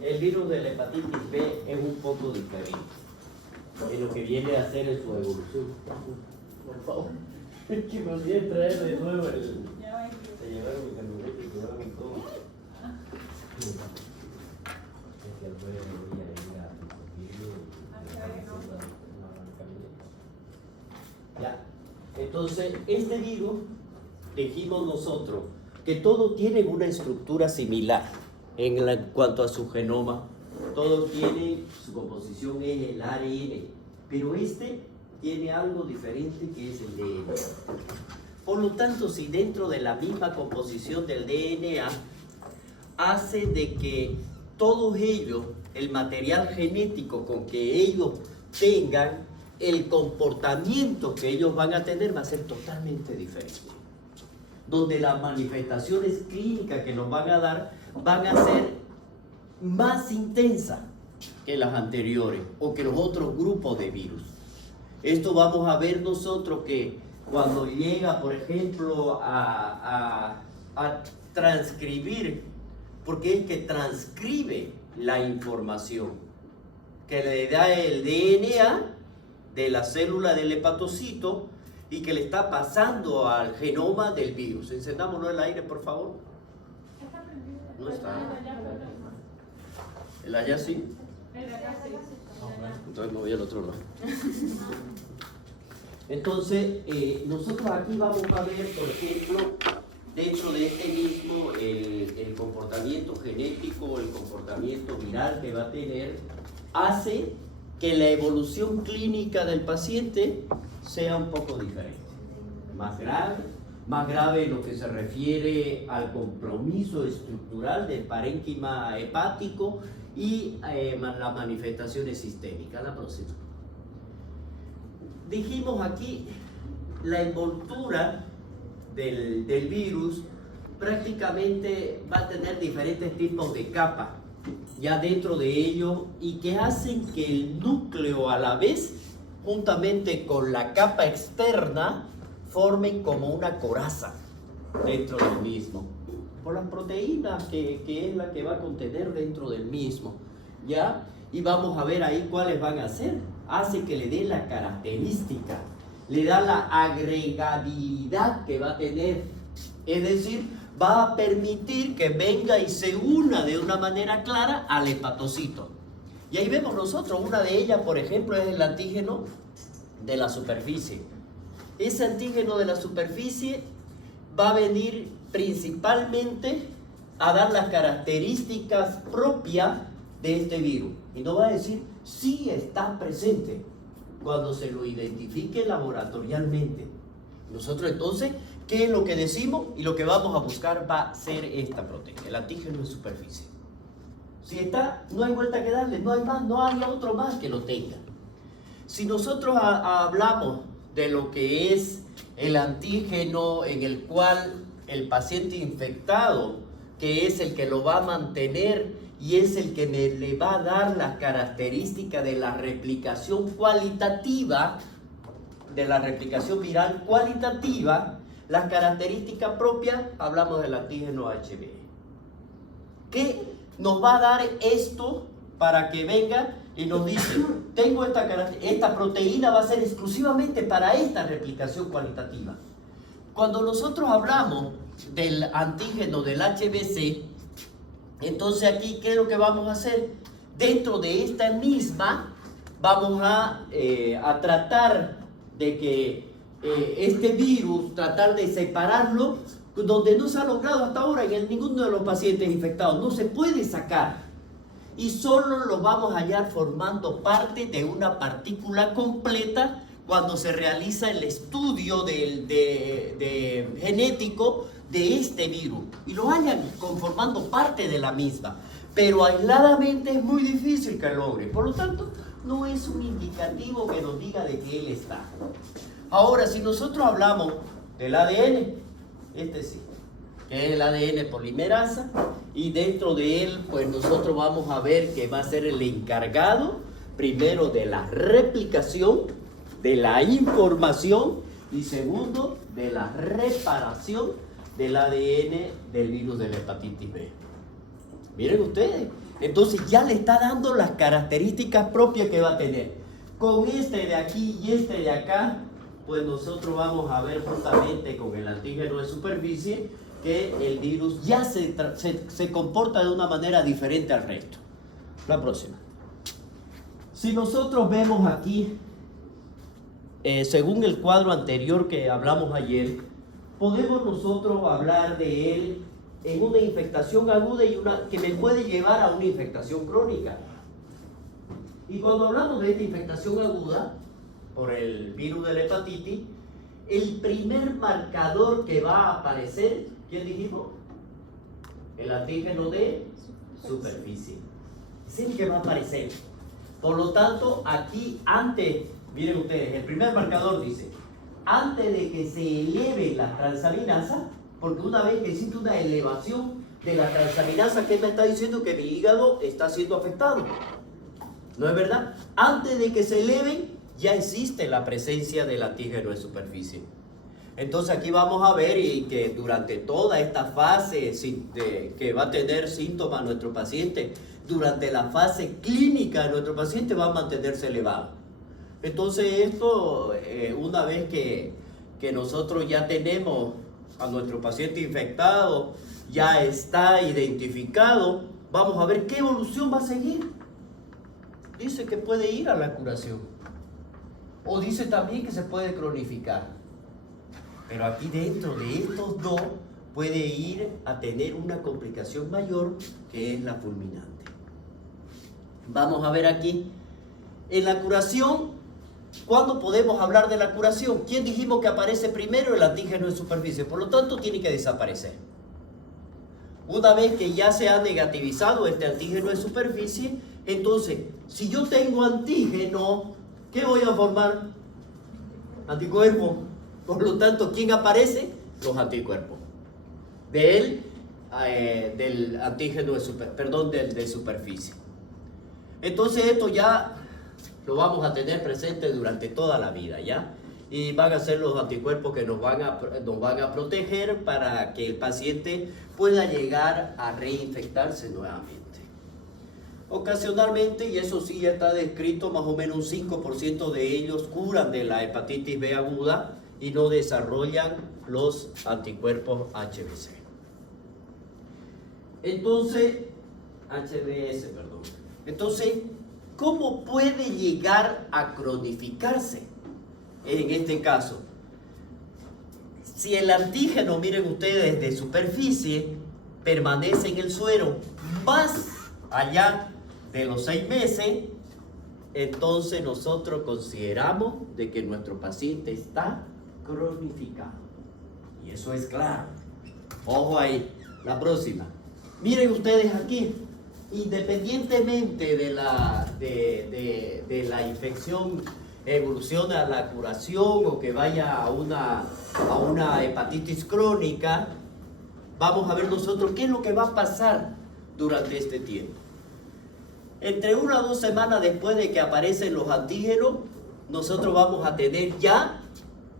El virus de la hepatitis B es un poco diferente en lo que viene a hacer en su evolución. Por favor, es que me olvidé traer de nuevo el... Se llevaron mi camioneta y llevaron todo. Es que el jueves voy a ir a recogerlo y ya. Entonces, este virus, dijimos nosotros, que todos tienen una estructura similar en cuanto a su genoma. Todos tienen, su composición es el ARN, pero este tiene algo diferente que es el DNA. Por lo tanto, si dentro de la misma composición del DNA hace de que todos ellos, el material genético con que ellos tengan, el comportamiento que ellos van a tener va a ser totalmente diferente. Donde las manifestaciones clínicas que nos van a dar van a ser más intensas que las anteriores o que los otros grupos de virus. Esto vamos a ver nosotros que cuando llega, por ejemplo, a transcribir, porque es que transcribe la información que le da el DNA de la célula del hepatocito y que le está pasando al genoma del virus. Encendámoslo el aire, por favor. No está. ¿El allá sí? Entonces me voy al otro lado. Entonces, nosotros aquí vamos a ver, por ejemplo, dentro de este mismo, el comportamiento genético, el comportamiento viral que va a tener, hace que la evolución clínica del paciente sea un poco diferente, más grave en lo que se refiere al compromiso estructural del parénquima hepático y las manifestaciones sistémicas. La próxima. Dijimos aquí, la envoltura del virus prácticamente va a tener diferentes tipos de capas ya dentro de ello y que hacen que el núcleo a la vez, juntamente con la capa externa, formen como una coraza dentro del mismo, por las proteínas que es la que va a contener dentro del mismo, ¿ya? Y vamos a ver ahí cuáles van a ser. Hace que le dé la característica, le da la agregabilidad que va a tener, es decir, va a permitir que venga y se una de una manera clara al hepatocito. Y ahí vemos nosotros, una de ellas, por ejemplo, es el antígeno de la superficie. Ese antígeno de la superficie va a venir principalmente a dar las características propias de este virus. Y no va a decir si está presente cuando se lo identifique laboratorialmente. Nosotros entonces, ¿qué es lo que decimos? Y lo que vamos a buscar va a ser esta proteína, el antígeno de superficie. Si está, no hay vuelta que darle, no hay más, no hay otro más que lo tenga. Si nosotros hablamos de lo que es el antígeno en el cual el paciente infectado, que es el que lo va a mantener y es el que le va a dar las características de la replicación cualitativa, de la replicación viral cualitativa, las características propias, hablamos del antígeno HB. ¿Qué nos va a dar esto para que venga y nos dice, tengo esta proteína va a ser exclusivamente para esta replicación cualitativa? Cuando nosotros hablamos del antígeno del HBC, entonces aquí, ¿qué es lo que vamos a hacer? Dentro de esta misma, vamos a tratar de que este virus, tratar de separarlo, donde no se ha logrado hasta ahora en ninguno de los pacientes infectados, no se puede sacar. Y solo lo vamos a hallar formando parte de una partícula completa cuando se realiza el estudio genético de este virus y lo hayan conformando parte de la misma, pero aisladamente es muy difícil que logre. Por lo tanto, no es un indicativo que nos diga de que él está. Ahora, si nosotros hablamos del ADN, este sí, que es el ADN polimerasa, y dentro de él, pues nosotros vamos a ver que va a ser el encargado primero de la replicación, de la información, y segundo, de la reparación del ADN del virus de la hepatitis B. Miren ustedes, entonces ya le está dando las características propias que va a tener. Con este de aquí y este de acá, pues nosotros vamos a ver justamente con el antígeno de superficie que el virus ya se comporta de una manera diferente al resto. La próxima. Si nosotros vemos aquí, según el cuadro anterior que hablamos ayer, podemos nosotros hablar de él en una infectación aguda y una que me puede llevar a una infectación crónica. Y cuando hablamos de esta infectación aguda por el virus de la hepatitis, el primer marcador que va a aparecer, ¿quién dijimos? El antígeno de superficie. Es el que va a aparecer. Por lo tanto, aquí antes, miren ustedes, el primer marcador dice, antes de que se eleve la transaminasa, porque una vez que existe una elevación de la transaminasa, ¿qué me está diciendo? Que mi hígado está siendo afectado. ¿No es verdad? Antes de que se eleven, ya existe la presencia del antígeno de superficie. Entonces aquí vamos a ver y que durante toda esta fase que va a tener síntomas nuestro paciente, durante la fase clínica de nuestro paciente va a mantenerse elevado. Entonces esto, una vez que nosotros ya tenemos a nuestro paciente infectado, ya está identificado, vamos a ver qué evolución va a seguir. Dice que puede ir a la curación. O dice también que se puede cronificar. Pero aquí dentro de estos dos puede ir a tener una complicación mayor que es la fulminante. Vamos a ver aquí. En la curación, ¿cuándo podemos hablar de la curación? ¿Quién dijimos que aparece primero? El antígeno de superficie. Por lo tanto, tiene que desaparecer. Una vez que ya se ha negativizado este antígeno de superficie, entonces, si yo tengo antígeno, ¿qué voy a formar? Anticuerpos. Por lo tanto, ¿quién aparece? Los anticuerpos. Del antígeno de superficie. Entonces, esto ya lo vamos a tener presente durante toda la vida, ¿ya? Y van a ser los anticuerpos que nos van a proteger para que el paciente pueda llegar a reinfectarse nuevamente. Ocasionalmente, y eso sí ya está descrito, más o menos un 5% de ellos curan de la hepatitis B aguda y no desarrollan los anticuerpos HBC. Entonces, HBS, perdón. Entonces, ¿cómo puede llegar a cronificarse? En este caso, si el antígeno, miren ustedes, de superficie, permanece en el suero más allá de los 6 meses, entonces nosotros consideramos de que nuestro paciente está cronificado. Y eso es claro. Ojo ahí, la próxima. Miren ustedes aquí, independientemente de la infección evolucione a la curación o que vaya a una hepatitis crónica, vamos a ver nosotros qué es lo que va a pasar durante este tiempo. Entre 1 a 2 semanas después de que aparecen los antígenos, nosotros vamos a tener ya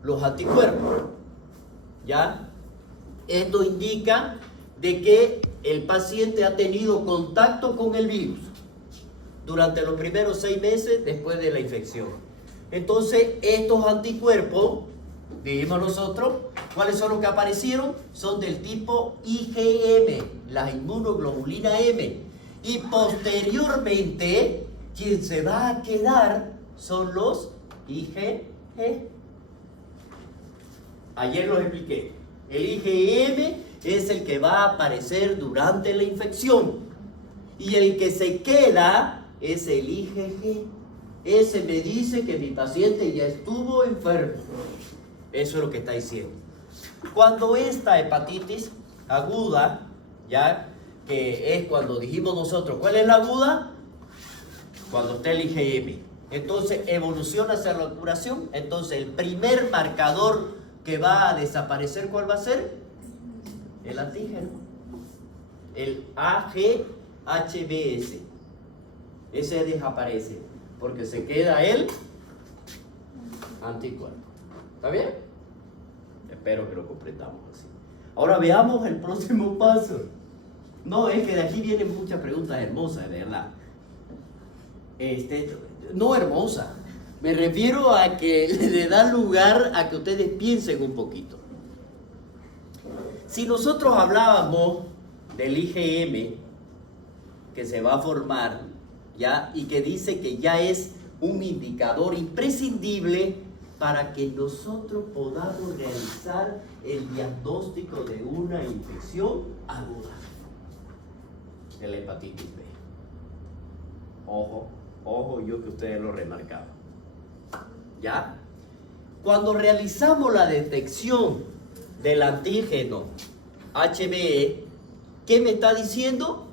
los anticuerpos. ¿Ya? Esto indica de que el paciente ha tenido contacto con el virus durante los primeros 6 meses después de la infección. Entonces, estos anticuerpos, dijimos nosotros, ¿cuáles son los que aparecieron? Son del tipo IgM, la inmunoglobulina M. Y posteriormente, quien se va a quedar son los IgG. Ayer los expliqué. El IgM es el que va a aparecer durante la infección. Y el que se queda es el IgG. Ese me dice que mi paciente ya estuvo enfermo. Eso es lo que está diciendo. Cuando esta hepatitis aguda, ya que es cuando dijimos nosotros, ¿cuál es la aguda? Cuando está el IgM. Entonces evoluciona hacia la curación. Entonces el primer marcador que va a desaparecer, ¿cuál va a ser? El antígeno. El AGHBS. Ese desaparece porque se queda el anticuerpo. ¿Está bien? Espero que lo completamos así. Ahora veamos el próximo paso. No, es que de aquí vienen muchas preguntas hermosas, de verdad. No hermosa, me refiero a que le da lugar a que ustedes piensen un poquito. Si nosotros hablábamos del IgM que se va a formar, ¿ya? Y que dice que ya es un indicador imprescindible para que nosotros podamos realizar el diagnóstico de una infección aguda, de la hepatitis B. Ojo, yo que ustedes lo remarcaban. ¿Ya? Cuando realizamos la detección del antígeno HBe, ¿qué me está diciendo?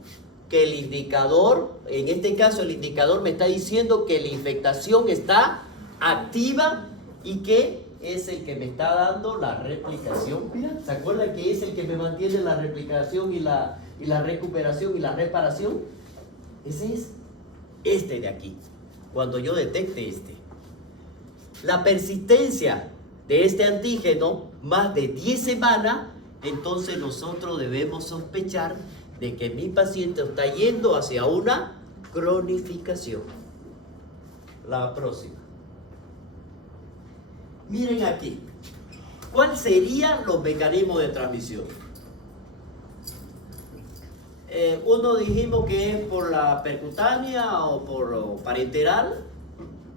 Que el indicador, en este caso el indicador me está diciendo que la infectación está activa y que es el que me está dando la replicación. Mira, ¿se acuerdan que es el que me mantiene la replicación y la recuperación y la reparación? Ese es este de aquí. Cuando yo detecte la persistencia de este antígeno más de 10 semanas, entonces nosotros debemos sospechar de que mi paciente está yendo hacia una cronificación. La próxima. Miren aquí. ¿Cuáles serían los mecanismos de transmisión? Uno dijimos que es por la percutánea o por parenteral,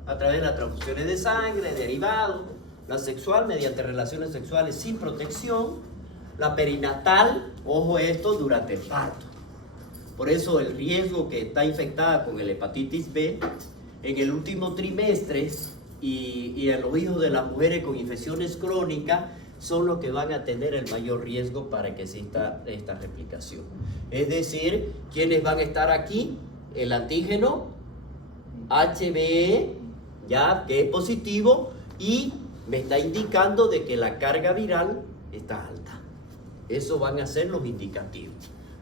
a través de las transfusiones de sangre, derivados. La sexual, mediante relaciones sexuales sin protección. La perinatal, ojo esto, durante el parto. Por eso el riesgo que está infectada con el hepatitis B en el último trimestre y en los hijos de las mujeres con infecciones crónicas son los que van a tener el mayor riesgo para que exista esta replicación. Es decir, ¿quiénes van a estar aquí? El antígeno HBe, ya que es positivo y me está indicando de que la carga viral está alta. Eso van a ser los indicativos.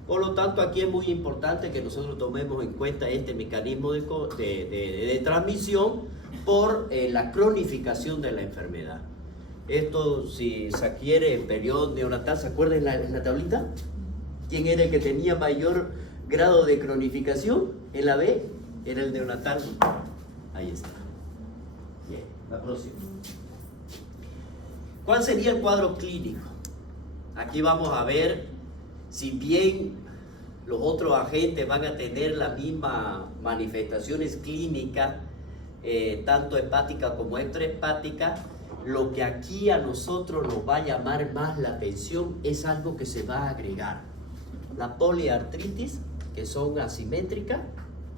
Por lo tanto, aquí es muy importante que nosotros tomemos en cuenta este mecanismo de transmisión por la cronificación de la enfermedad. Esto, si se adquiere en periodo neonatal, ¿se acuerdan en la tablita? ¿Quién era el que tenía mayor grado de cronificación? En la B era el neonatal. Ahí está. Bien, la próxima. ¿Cuál sería el cuadro clínico? Aquí vamos a ver si bien los otros agentes van a tener las mismas manifestaciones clínicas, tanto hepática como extrahepática. Lo que aquí a nosotros nos va a llamar más la atención es algo que se va a agregar. La poliartritis, que son asimétricas,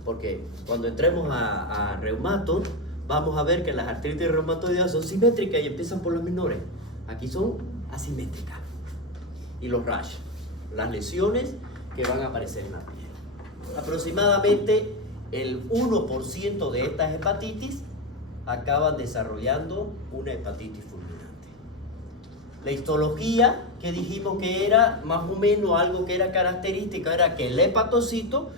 porque cuando entremos a reumato, vamos a ver que las artritis reumatoideas son simétricas y empiezan por los menores. Aquí son asimétricas. Y los rash, las lesiones que van a aparecer en la piel. Aproximadamente el 1% de estas hepatitis acaban desarrollando una hepatitis fulminante. La histología, que dijimos que era más o menos algo que era característica, era que el hepatocito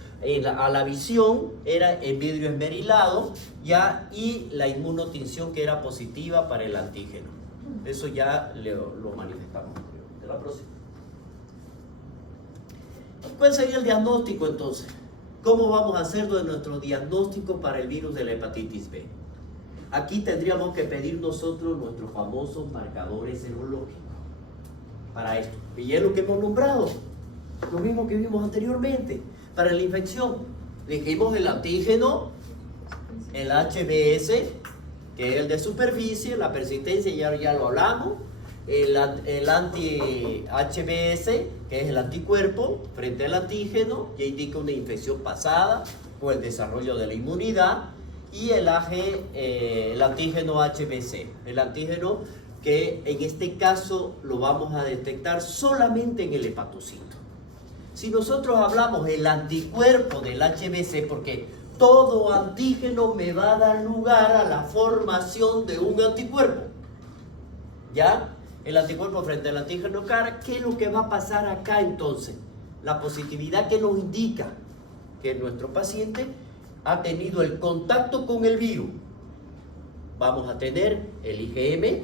a la visión era en vidrio esmerilado, ya, y la inmunotinción que era positiva para el antígeno. Eso ya lo manifestamos. De la próxima. ¿Cuál sería el diagnóstico entonces? ¿Cómo vamos a hacer nuestro diagnóstico para el virus de la hepatitis B? Aquí tendríamos que pedir nosotros nuestros famosos marcadores serológicos para esto. Y es lo que hemos nombrado, lo mismo que vimos anteriormente. Para la infección, dijimos el antígeno, el HBS, que es el de superficie, la persistencia, ya lo hablamos. El anti-HBS, que es el anticuerpo frente al antígeno, que indica una infección pasada o el desarrollo de la inmunidad. Y el antígeno HBC, el antígeno que en este caso lo vamos a detectar solamente en el hepatocito. Si nosotros hablamos del anticuerpo del HBC, porque todo antígeno me va a dar lugar a la formación de un anticuerpo, ¿ya? El anticuerpo frente al antígeno cara, ¿qué es lo que va a pasar acá entonces? La positividad que nos indica que nuestro paciente ha tenido el contacto con el virus. Vamos a tener el IgM,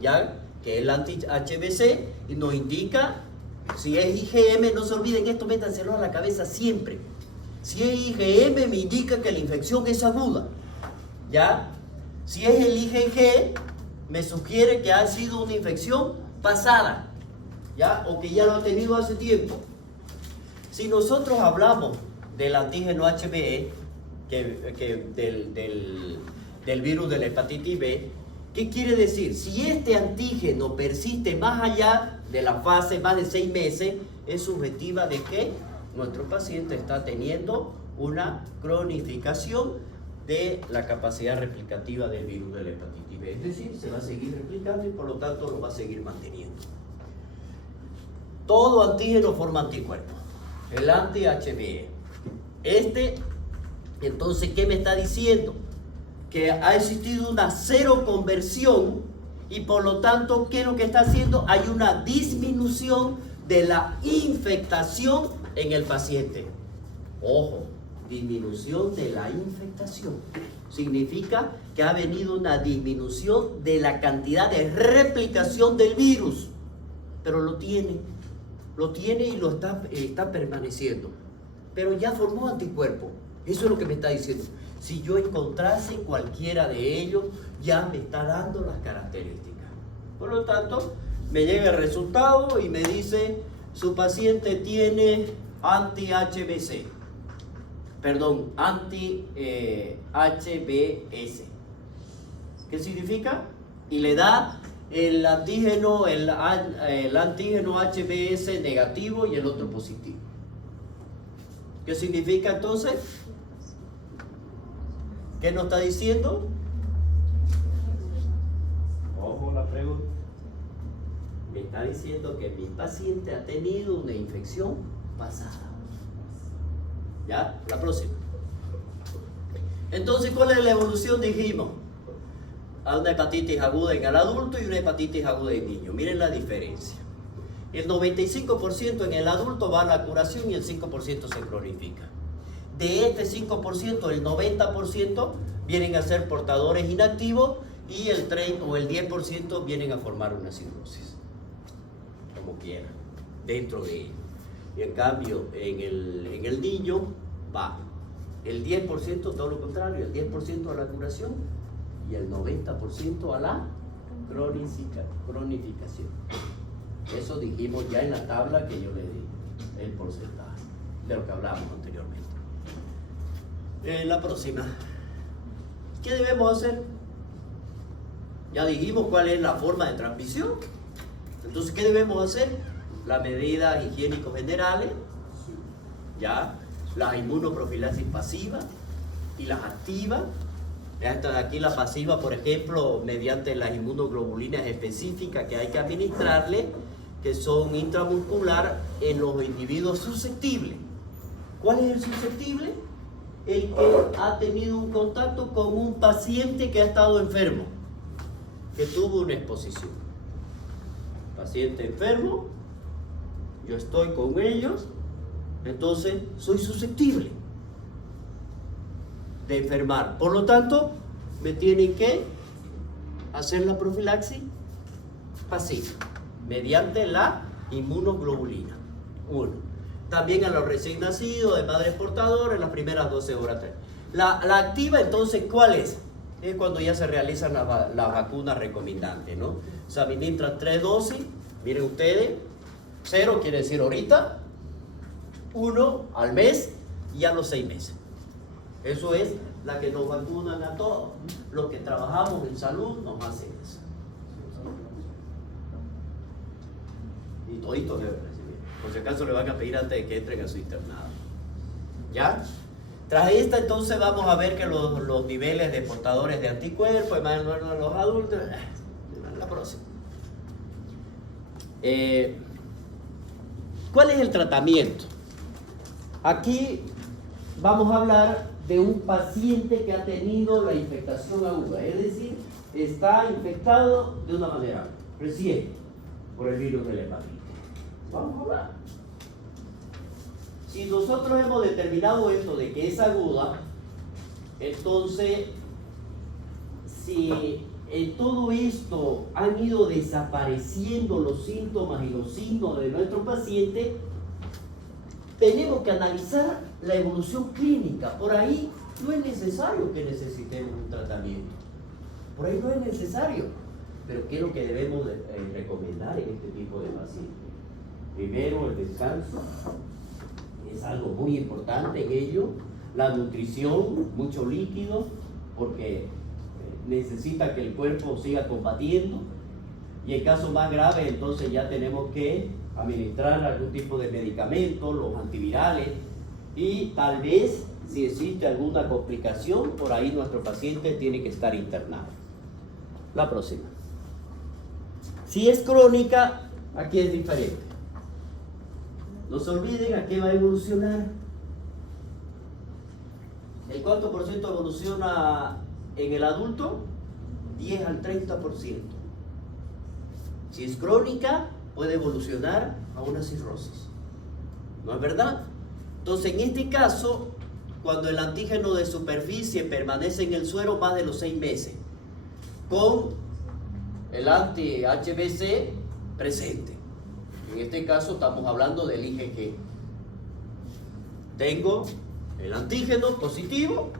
¿ya? que es el anti-HBC, y nos indica, si es IgM, no se olviden esto, métanselo a la cabeza siempre. Si es IgM, me indica que la infección es aguda, ¿ya? Si es el IgG, me sugiere que ha sido una infección pasada, ¿ya? O que ya lo ha tenido hace tiempo. Si nosotros hablamos del antígeno HBe, del virus de la hepatitis B, ¿qué quiere decir? Si este antígeno persiste más allá de la fase, más de 6 meses, es subjetiva de que nuestro paciente está teniendo una cronificación de la capacidad replicativa del virus de la hepatitis B. Es decir, se va a seguir replicando y por lo tanto lo va a seguir manteniendo. Todo antígeno forma anticuerpos. El anti-HBe. Entonces, ¿qué me está diciendo? Que ha existido una cero conversión y por lo tanto, ¿qué es lo que está haciendo? Hay una disminución de la infectación en el paciente. Ojo, disminución de la infectación. Significa que ha venido una disminución de la cantidad de replicación del virus. Pero lo tiene y lo está permaneciendo. Pero ya formó anticuerpo. Eso es lo que me está diciendo. Si yo encontrase cualquiera de ellos, ya me está dando las características. Por lo tanto, me llega el resultado y me dice, su paciente tiene anti-HBC. Perdón, anti-HBS. ¿Qué significa? Y le da el antígeno HBS negativo y el otro positivo. ¿Qué significa entonces? ¿Qué nos está diciendo? Ojo la pregunta. Me está diciendo que mi paciente ha tenido una infección pasada. ¿Ya? La próxima. Entonces, ¿cuál es la evolución? Dijimos, a una hepatitis aguda en el adulto y una hepatitis aguda en niño. Miren la diferencia. El 95% en el adulto va a la curación y el 5% se cronifica. De este 5%, el 90% vienen a ser portadores inactivos y el 30 o el 10% vienen a formar una cirrosis. Como quieran, dentro de ellos. Y en cambio, en el niño va el 10% todo lo contrario, el 10% a la curación y el 90% a la cronificación. Eso dijimos ya en la tabla que yo le di, el porcentaje de lo que hablábamos anteriormente. La próxima. ¿Qué debemos hacer? Ya dijimos cuál es la forma de transmisión. Entonces, ¿qué debemos hacer? Las medidas higiénicos generales, ya, las inmunoprofilaxis pasivas y las activas. Esta de aquí, la pasiva, por ejemplo, mediante las inmunoglobulinas específicas que hay que administrarle, que son intramuscular en los individuos susceptibles. ¿Cuál es el susceptible? El que ha tenido un contacto con un paciente que ha estado enfermo, que tuvo una exposición. Paciente enfermo, yo estoy con ellos, entonces soy susceptible de enfermar. Por lo tanto, me tienen que hacer la profilaxis pasiva mediante la inmunoglobulina. 1. También a los recién nacidos de madres portadoras en las primeras 12 horas. La activa, entonces, ¿cuál es? Es cuando ya se realizan las vacunas recomendantes, ¿no? Se administran 3 dosis, miren ustedes, 0 quiere decir ahorita, 1 al mes y a los 6 meses. Eso es la que nos vacunan a todos. Los que trabajamos en salud nos hacen eso. Y toditos deben recibir. Por si acaso le van a pedir antes de que entren a su internado. ¿Ya? Tras esta, entonces vamos a ver que los niveles de portadores de anticuerpos, además de los adultos, la próxima. ¿Cuál es el tratamiento? Aquí vamos a hablar de un paciente que ha tenido la infectación aguda, es decir, está infectado de una manera reciente por el virus de la hepatitis. Vamos a hablar. Si nosotros hemos determinado esto de que es aguda, entonces si en todo esto han ido desapareciendo los síntomas y los signos de nuestro paciente, tenemos que analizar la evolución clínica. Por ahí no es necesario que necesitemos un tratamiento. Por ahí no es necesario. Pero ¿qué es lo que debemos recomendar en este tipo de pacientes? Primero, el descanso. Es algo muy importante en ello. La nutrición, mucho líquido, porque necesita que el cuerpo siga combatiendo. Y en caso más grave, entonces ya tenemos que administrar algún tipo de medicamento, los antivirales, y tal vez, si existe alguna complicación, por ahí nuestro paciente tiene que estar internado. La próxima. Si es crónica, aquí es diferente. No se olviden a qué va a evolucionar. ¿El cuánto por ciento evoluciona en el adulto? 10 al 30%. Si es crónica, puede evolucionar a una cirrosis. ¿No es verdad? Entonces, en este caso, cuando el antígeno de superficie permanece en el suero más de los 6 meses, con el anti-HBC presente. En este caso estamos hablando del IgG. Tengo el antígeno positivo,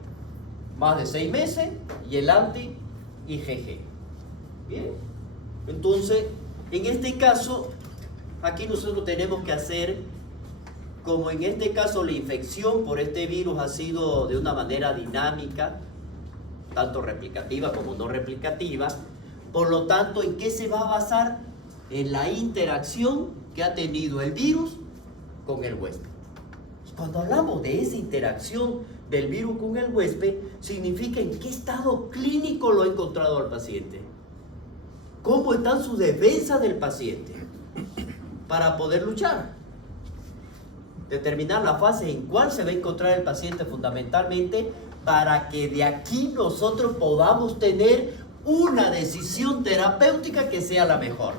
más de 6 meses, y el anti-IgG. Bien. Entonces, en este caso, aquí nosotros tenemos que hacer, como en este caso la infección por este virus ha sido de una manera dinámica, tanto replicativa como no replicativa, por lo tanto, ¿en qué se va a basar? En la interacción que ha tenido el virus con el huésped. Cuando hablamos de esa interacción del virus con el huésped, significa en qué estado clínico lo ha encontrado al paciente. ¿Cómo están sus defensas del paciente? Para poder luchar. Determinar la fase en cuál se va a encontrar el paciente fundamentalmente para que de aquí nosotros podamos tener una decisión terapéutica que sea la mejor.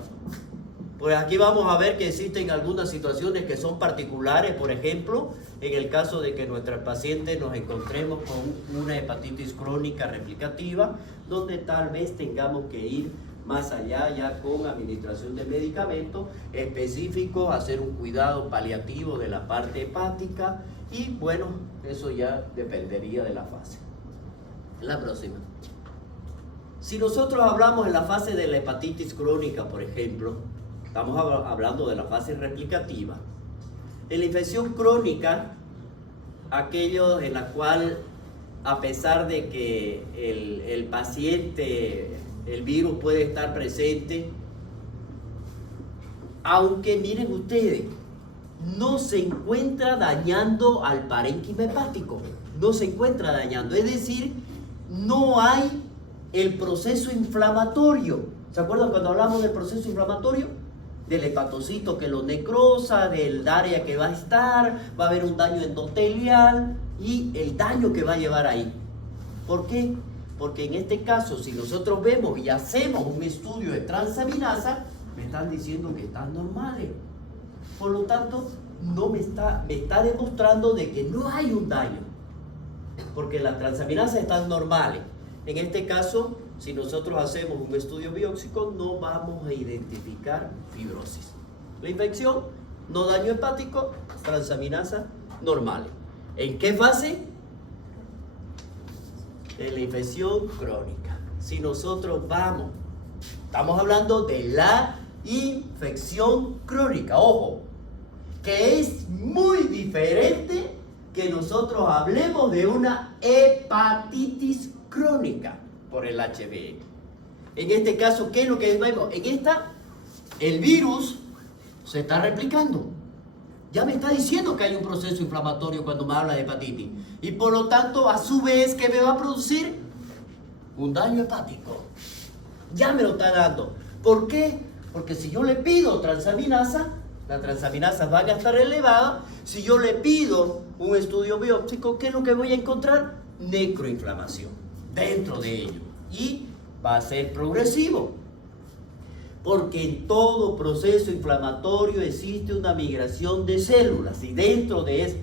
Pues aquí vamos a ver que existen algunas situaciones que son particulares, por ejemplo, en el caso de que nuestros pacientes nos encontremos con una hepatitis crónica replicativa, donde tal vez tengamos que ir más allá ya con administración de medicamentos específicos, hacer un cuidado paliativo de la parte hepática y bueno, eso ya dependería de la fase. La próxima. Si nosotros hablamos en la fase de la hepatitis crónica, por ejemplo, estamos hablando de la fase replicativa. En la infección crónica, aquello en la cual, a pesar de que el paciente, el virus puede estar presente, aunque miren ustedes, no se encuentra dañando al parénquima hepático, no se encuentra dañando, es decir, no hay el proceso inflamatorio. ¿Se acuerdan cuando hablamos del proceso inflamatorio? Del hepatocito que lo necrosa, del área que va a estar, va a haber un daño endotelial y el daño que va a llevar ahí. ¿Por qué? Porque en este caso, si nosotros vemos y hacemos un estudio de transaminasa, me están diciendo que están normales. Por lo tanto, me está demostrando de que no hay un daño, porque las transaminasas están normales. En este caso, si nosotros hacemos un estudio biópsico, no vamos a identificar fibrosis. La infección, no daño hepático, transaminasas normales. ¿En qué fase? En la infección crónica. Si nosotros estamos hablando de la infección crónica, ojo, que es muy diferente que nosotros hablemos de una hepatitis crónica por el HBE. En este caso, ¿qué es lo que vemos? En esta, el virus se está replicando. Ya me está diciendo que hay un proceso inflamatorio cuando me habla de hepatitis. Y por lo tanto, a su vez, ¿qué me va a producir? Un daño hepático. Ya me lo está dando. ¿Por qué? Porque si yo le pido transaminasa, las transaminasas van a estar elevadas. Si yo le pido un estudio biópsico, ¿qué es lo que voy a encontrar? Necroinflamación dentro de ello. Y va a ser progresivo. Porque en todo proceso inflamatorio existe una migración de células. Y dentro de eso,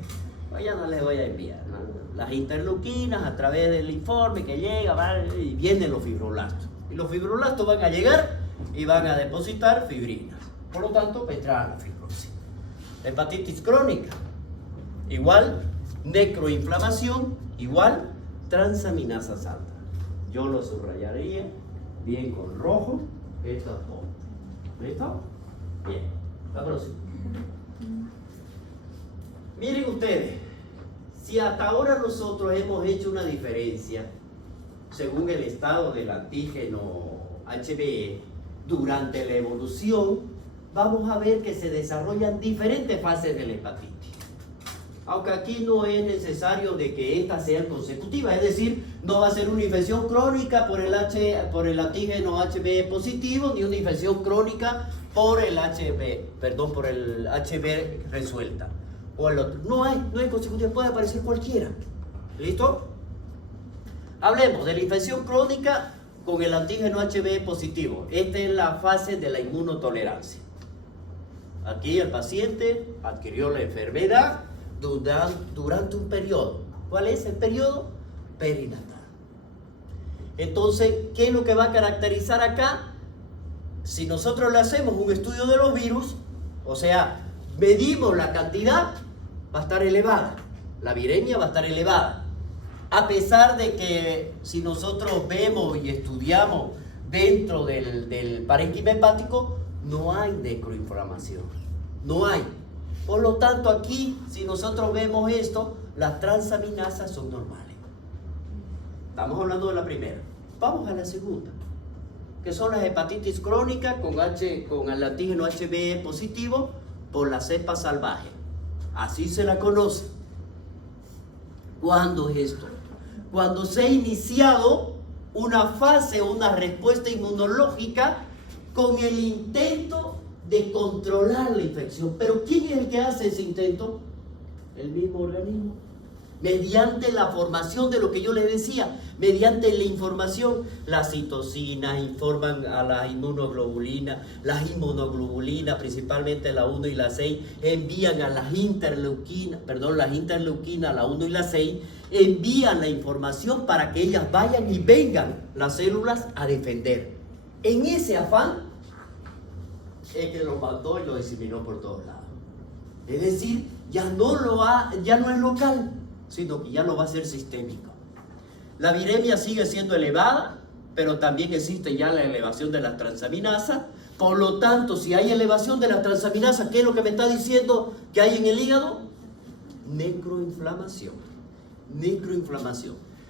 ya no les voy a enviar, ¿no? Las interleuquinas a través del informe que llega, y vienen los fibroblastos. Y los fibroblastos van a llegar y van a depositar fibrinas. Por lo tanto, vendrá la fibrosis. Hepatitis crónica, igual necroinflamación, igual transaminasas altas. Yo lo subrayaría bien con rojo, estos dos. ¿Listo? Bien, la próxima. Miren ustedes, si hasta ahora nosotros hemos hecho una diferencia según el estado del antígeno HBe durante la evolución, vamos a ver que se desarrollan diferentes fases de la hepatitis. Aunque aquí no es necesario de que estas sean consecutivas, es decir, no va a ser una infección crónica por el antígeno HBe positivo, ni una infección crónica por el HB resuelta. O el otro. No hay consecutiva, puede aparecer cualquiera. ¿Listo? Hablemos de la infección crónica con el antígeno HBe positivo. Esta es la fase de la inmunotolerancia. Aquí el paciente adquirió la enfermedad durante un periodo. ¿Cuál es el periodo? Perinatal. Entonces, ¿qué es lo que va a caracterizar acá? Si nosotros le hacemos un estudio de los virus, o sea, medimos la cantidad, va a estar elevada. La viremia va a estar elevada. A pesar de que si nosotros vemos y estudiamos dentro del parénquima hepático, no hay necroinflamación. No hay. Por lo tanto, aquí, si nosotros vemos esto, las transaminasas son normales. Estamos hablando de la primera. Vamos a la segunda, que son las hepatitis crónicas con el antígeno HBe positivo por la cepa salvaje. Así se la conoce. ¿Cuándo es esto? Cuando se ha iniciado una fase o una respuesta inmunológica con el intento de controlar la infección. Pero ¿quién es el que hace ese intento? El mismo organismo. Mediante la formación de lo que yo les decía, mediante la información, las citocinas informan a las inmunoglobulinas, principalmente la 1 y la 6, envían a las interleuquinas, la 1 y la 6, envían la información para que ellas vayan y vengan las células a defender. En ese afán es que lo mandó y lo diseminó por todos lados. Es decir, ya no es local, sino que ya lo va a ser sistémico. La viremia sigue siendo elevada, pero también existe ya la elevación de las transaminasas. Por lo tanto, si hay elevación de las transaminasas, ¿qué es lo que me está diciendo que hay en el hígado? Necroinflamación.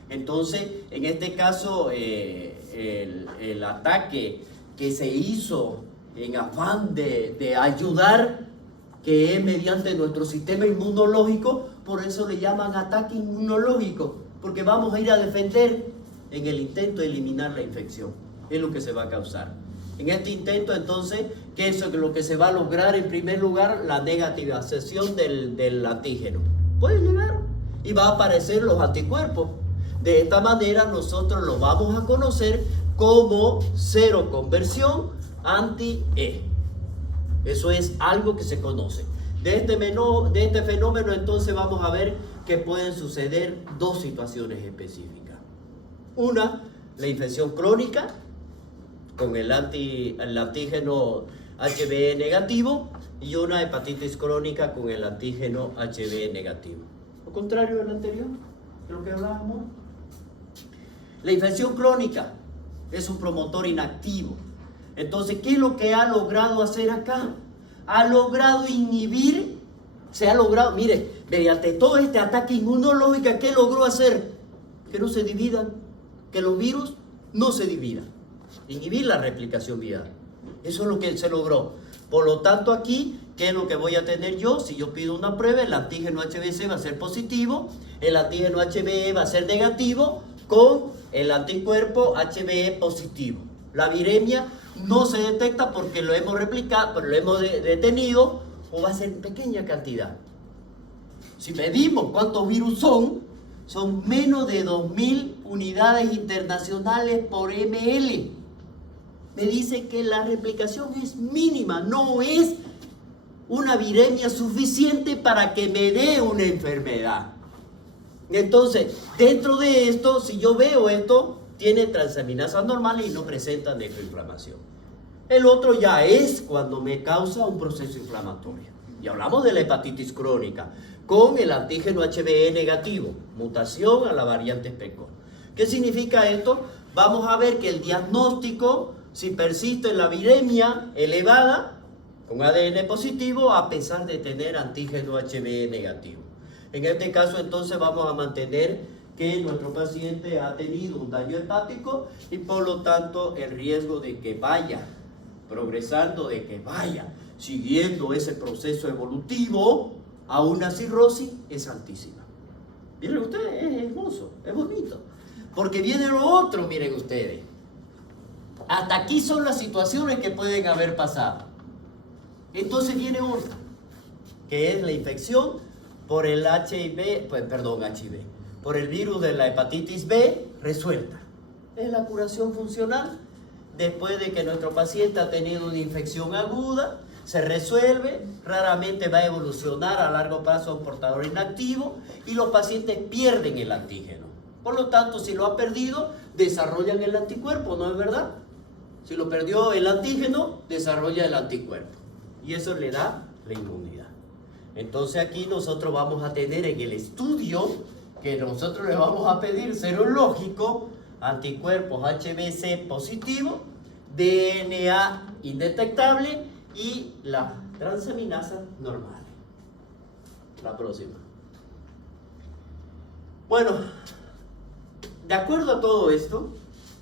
Entonces, en este caso, el ataque que se hizo en afán de ayudar, que es mediante nuestro sistema inmunológico, por eso le llaman ataque inmunológico, porque vamos a ir a defender en el intento de eliminar la infección. Es lo que se va a causar. En este intento, entonces, ¿qué es lo que se va a lograr? En primer lugar, la negativización del antígeno. Puede llegar y va a aparecer los anticuerpos. De esta manera, nosotros los vamos a conocer como seroconversión anti-E. Eso es algo que se conoce. De este fenómeno, entonces, vamos a ver que pueden suceder dos situaciones específicas. Una, la infección crónica con el antígeno HBe negativo, y una hepatitis crónica con el antígeno HBe negativo. Lo contrario del anterior, de lo que hablábamos. La infección crónica es un promotor inactivo. Entonces, ¿qué es lo que ha logrado hacer acá? Ha logrado inhibir, mire, mediante todo este ataque inmunológico, ¿qué logró hacer? Que no se dividan, que los virus no se dividan. Inhibir la replicación viral. Eso es lo que se logró. Por lo tanto, aquí, ¿qué es lo que voy a tener yo? Si yo pido una prueba, el antígeno HBC va a ser positivo, el antígeno HBe va a ser negativo, con el anticuerpo HBe positivo. La viremia no se detecta porque lo hemos replicado, pero lo hemos detenido, o va a ser en pequeña cantidad. Si medimos cuántos virus son menos de 2.000 unidades internacionales por ml. Me dice que la replicación es mínima, no es una viremia suficiente para que me dé una enfermedad. Entonces, dentro de esto, si yo veo esto, tiene transaminasas normales y no presenta necroinflamación. El otro ya es cuando me causa un proceso inflamatorio. Y hablamos de la hepatitis crónica con el antígeno HBe negativo, mutación a la variante SPECO. ¿Qué significa esto? Vamos a ver que el diagnóstico, si persiste la viremia elevada con ADN positivo a pesar de tener antígeno HBe negativo. En este caso entonces vamos a mantener que nuestro paciente ha tenido un daño hepático y por lo tanto el riesgo de que vaya progresando, de que vaya siguiendo ese proceso evolutivo a una cirrosis es altísima. Miren ustedes, es hermoso, es bonito. Porque viene lo otro, miren ustedes. Hasta aquí son las situaciones que pueden haber pasado. Entonces viene otra, que es la infección por el HIV, por el virus de la hepatitis B resuelta. Es la curación funcional. Después de que nuestro paciente ha tenido una infección aguda, se resuelve, raramente va a evolucionar a largo plazo a un portador inactivo y los pacientes pierden el antígeno. Por lo tanto, si lo ha perdido, desarrollan el anticuerpo, ¿no es verdad? Si lo perdió el antígeno, desarrolla el anticuerpo y eso le da la inmunidad. Entonces aquí nosotros vamos a tener en el estudio que nosotros le vamos a pedir serológico, anticuerpos HBC positivo, DNA indetectable y las transaminasas normales. La próxima. Bueno, de acuerdo a todo esto,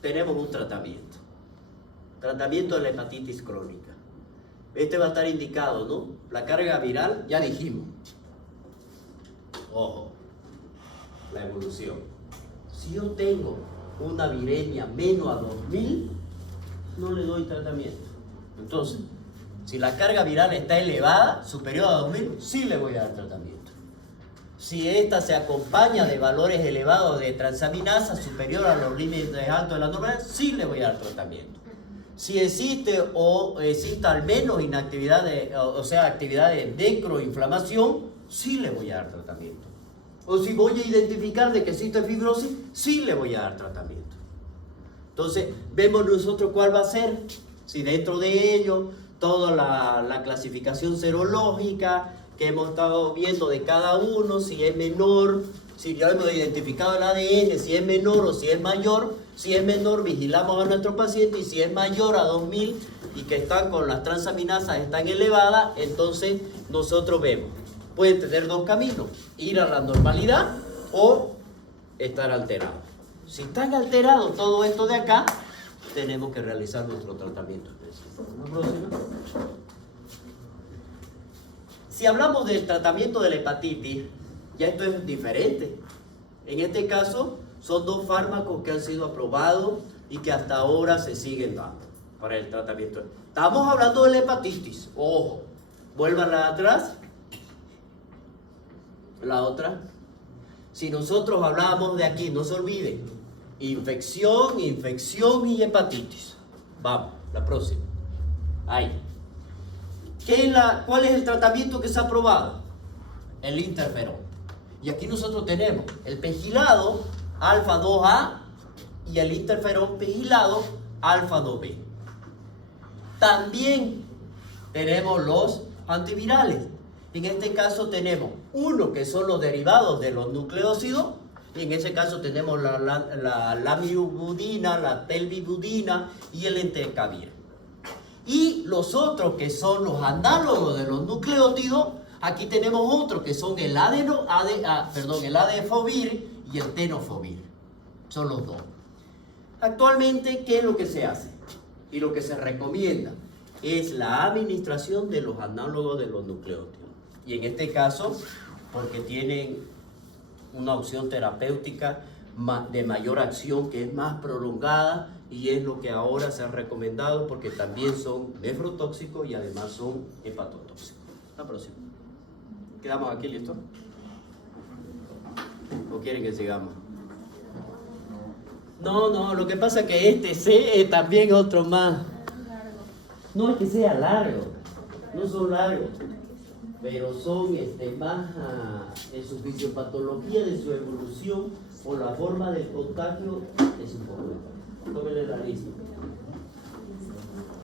tenemos un tratamiento. Tratamiento de la hepatitis crónica. Este va a estar indicado, ¿no? La carga viral, ya dijimos. Ojo, la evolución. Si yo tengo una viremia menos a 2000, no le doy tratamiento. Entonces, si la carga viral está elevada, superior a 2000, sí le voy a dar tratamiento. Si esta se acompaña de valores elevados de transaminasa superior a los límites altos de la normalidad, sí le voy a dar tratamiento. Si existe o exista al menos inactividad, actividad de necroinflamación, sí le voy a dar tratamiento. O si voy a identificar de que existe fibrosis, sí le voy a dar tratamiento. Entonces, vemos nosotros cuál va a ser. Si dentro de ello, toda la clasificación serológica que hemos estado viendo de cada uno, si es menor, si ya hemos identificado el ADN, si es menor o si es mayor. Si es menor, vigilamos a nuestro paciente y si es mayor a 2000 y que están con las transaminasas están elevadas, entonces nosotros vemos. Pueden tener dos caminos, ir a la normalidad o estar alterados. Si están alterados todo esto de acá, tenemos que realizar nuestro tratamiento específico. ¿La próxima? Si hablamos del tratamiento de la hepatitis, ya esto es diferente. En este caso, son dos fármacos que han sido aprobados y que hasta ahora se siguen dando para el tratamiento. Estamos hablando de la hepatitis. Ojo, vuélvanla atrás. La otra. Si nosotros hablábamos de aquí, no se olviden. Infección y hepatitis. Vamos, la próxima. Ahí. ¿Cuál es el tratamiento que se ha aprobado? El interferón. Y aquí nosotros tenemos el pegilado alfa 2A y el interferón pegilado alfa 2B. También tenemos los antivirales. En este caso tenemos uno que son los derivados de los nucleócidos. Y en ese caso tenemos la lamivudina, la telvibudina y el entecavir. Y los otros que son los análogos de los nucleótidos, aquí tenemos otros que son el adefovir y el tenofovir. Son los dos. Actualmente, ¿qué es lo que se hace? Y lo que se recomienda es la administración de los análogos de los nucleótidos. Y en este caso, porque tienen una opción terapéutica de mayor acción que es más prolongada y es lo que ahora se ha recomendado porque también son nefrotóxicos y además son hepatotóxicos. La próxima. ¿Quedamos aquí, listo? ¿O quieren que sigamos? No, lo que pasa es que este C es también otro más. No es que sea largo, no son largos, pero son más en su fisiopatología de su evolución, o la forma del contagio es importante. Tómele la lista.